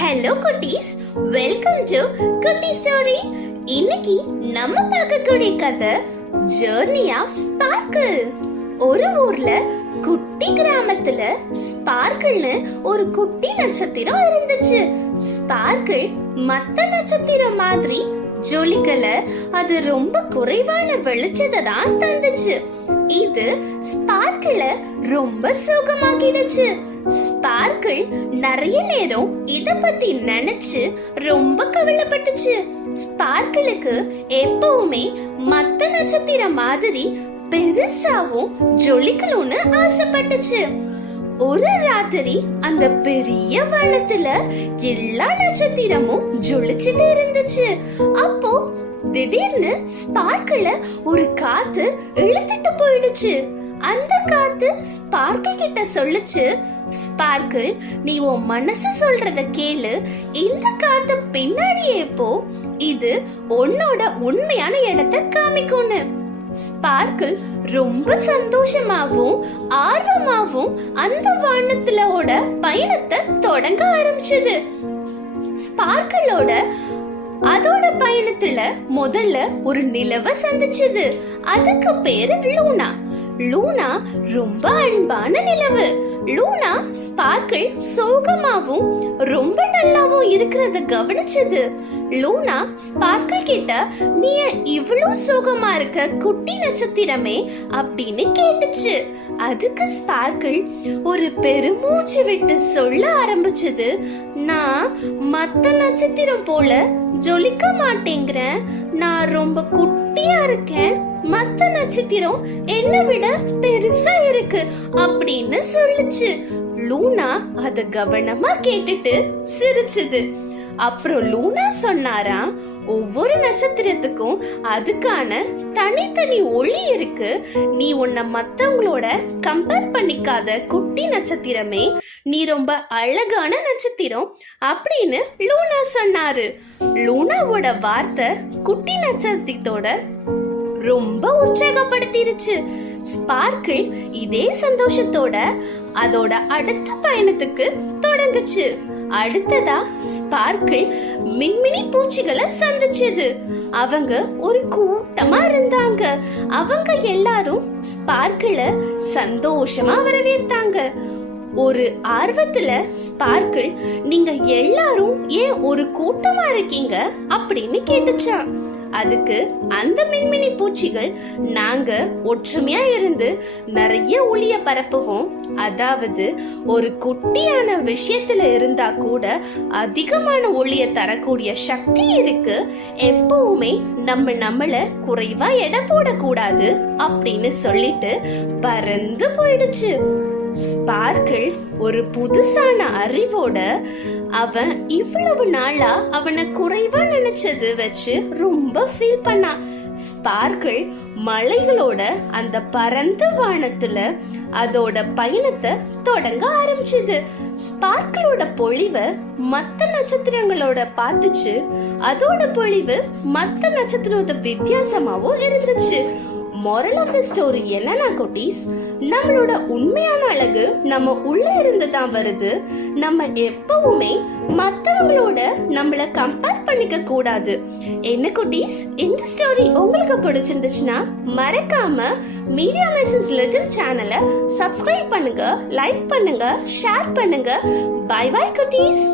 Hello குட்டீஸ், welcome to குட்டி story. இன்னைக்கு நம்ம பார்க்கக்கூடிய கதை ஜர்னி ஆஃப் ஸ்பார்க்கிள். ஒரு ஊர்ல குட்டி கிராமத்துல ஸ்பார்க்கிள்னு ஒரு குட்டி நட்சத்திரம் இருந்துச்சு. ஸ்பார்க்கிள் மத்த நட்சத்திரம் மாதிரி ஜொலிக்கல, அது ரொம்ப குறைவான வெளிச்சத்தை தான் தந்துச்சு. இது ஸ்பார்க்கிள ரொம்ப சோகமாக்கிடுச்சு. ஸ்பார்க்கிள் நிறைய நேரம் இத பத்தி நினைச்சு ரொம்ப கவலைப்பட்டுச்சு. ஸ்பார்க்கிளுக்கு எப்பவுமே மத்த நட்சத்திரம் மாதிரி பெருசாவும் ஜொலிக்கணும்னு ஆசைப்பட்டுச்சு. ஒரு ராத்திரி அந்த பெரிய வானத்துல எல்லா நட்சத்திரமும் ஜொலிச்சுட்டு இருந்துச்சு. அப்போ திடீர்னு ஸ்பார்க்கிள ஒரு காத்து இழுத்துட்டு போயிடுச்சு. அந்த காத்து ஸ்பார்க்கிள் கிட்ட சொல்லுச்சு, ஸ்பார்க்கிள், நீ உன் மனசு சொல்றத கேளு, இந்த காத்து பின்னாடியே போ, இது உன்னோட உண்மையான இடத்தை காமிக்கும்னு. ஸ்பார்க்கிள் ரொம்ப சந்தோஷமாவும் ஆர்வமாவும் அந்த வானத்திலோட பயணத்தை தொடங்க ஆரம்பிச்சது. ஸ்பார்க்கிளோட அதோட பயணத்துல முதல்ல ஒரு நிலவை சந்திச்சது. அதுக்கு பேரு லூனா. லூனா ரொம்ப அன்பான நிலவு. லூனா ஸ்பார்க்கிள் சோகமாவும் ரொம்ப நல்லாவும் இருக்கிறத கவனிச்சது. லூனா ஸ்பார்க்கிள் கிட்ட, நீ இவ்வளவு சோகமா இருக்க குட்டி நட்சத்திரமே அப்படின்னு கேட்டுச்சு. அதுக்கு ஸ்பார்க்கிள் ஒரு பெருமூச்சு விட்டு சொல்ல ஆரம்பிச்சது, நான் மத்த நட்சத்திரம் போல ஜொலிக்க மாட்டேங்கிறேன், நான் ரொம்ப குட்டியா இருக்கேன், மத்த நட்சத்திரம் என்னை விட பெருசா இருக்கு அப்படின்னு சொல்லுச்சு. லூனா அத கவனமா கேட்டுட்டு சிரிச்சுது. அப்புறம் லூனா சொன்னாரா, ஒவ்வொரு நட்சத்திரத்துக்கும் அதுக்கான தனித்தனி ஒளி இருக்கு, நீ உன்னை மத்தவங்களோட கம்பேர் பண்ணிக்காத குட்டி நட்சத்திரமே, நீ ரொம்ப அழகான நட்சத்திரம் அப்படின்னு லூனா சொன்னாரு. லூனாவோட வார்த்தை குட்டி நட்சத்திரத்தோட ரொம்ப உற்சாகப்படுத்திருச்சு. ஸ்பார்க்கிள் இதே சந்தோஷத்தோட அதோட அடுத்த பயணத்துக்கு தொடங்குச்சு. அடுத்ததா ஸ்பார்க்கிள் மின்மினி பூச்சிகளை சந்திச்சது. அவங்க ஒரு கூட்டமா இருந்தாங்க. அவங்க எல்லாரும் ஸ்பார்க்கிள சந்தோஷமா வரவேற்றாங்க. ஒரு ஆர்வத்துல ஸ்பார்க்கிள், நீங்க எல்லாரும் ஏன் ஒரு கூட்டமா இருக்கீங்க அப்படின்னு கேட்டுச்சான். அதுக்கு அந்த மின்மினி பூச்சிகள், நாங்க ஒற்றுமையா இருந்து நிறைய ஒளிய பரப்புவோம், அதாவது ஒரு குட்டியான விஷயத்துல இருந்தா கூட அதிகமான ஒளிய தரக்கூடிய சக்தி இருக்கு, எப்பவுமே நம்மள குறைவா எடை போடக்கூடாது அப்படின்னு சொல்லிட்டு பறந்து போயிடுச்சு. ஸ்பார்க்கிள் ஒரு புதுசான அறிவோட அவன் இவ்வளவு நாளா அவனை குறைவா நினைச்சது வச்சு ரொம்ப ஃபீல் பண்ணான். ஸ்பார்க்கிள் மலைகளோட அந்த பரந்த வானத்துல அதோட பயணத்தை தொடங்க ஆரம்பிச்சது. ஸ்பார்க்கிளோட பொழிவை மத்த நட்சத்திரங்களோட பார்த்துச்சு. அதோட பொழிவு மத்த நட்சத்திரோட வித்தியாசமாவும் இருந்துச்சு. moral of the story என்னன்னா குட்டீஸ், நம்மளோட உண்மையான அழகு நம்ம உள்ள இருந்து தான் வருது. நம்ம எப்பவுமே மற்றவங்களோட நம்மள கம்பேர் பண்ணிக்க கூடாது. என்ன குட்டீஸ், இந்த ஸ்டோரி உங்களுக்கு பிடிச்சிருந்துச்சுன்னா மறக்காம மீடியா மெசன்ஸ் லிட்டில் சேனலை சப்ஸ்கிரைப் பண்ணுங்க, லைக் பண்ணுங்க, ஷேர் பண்ணுங்க. பை பை குட்டீஸ்.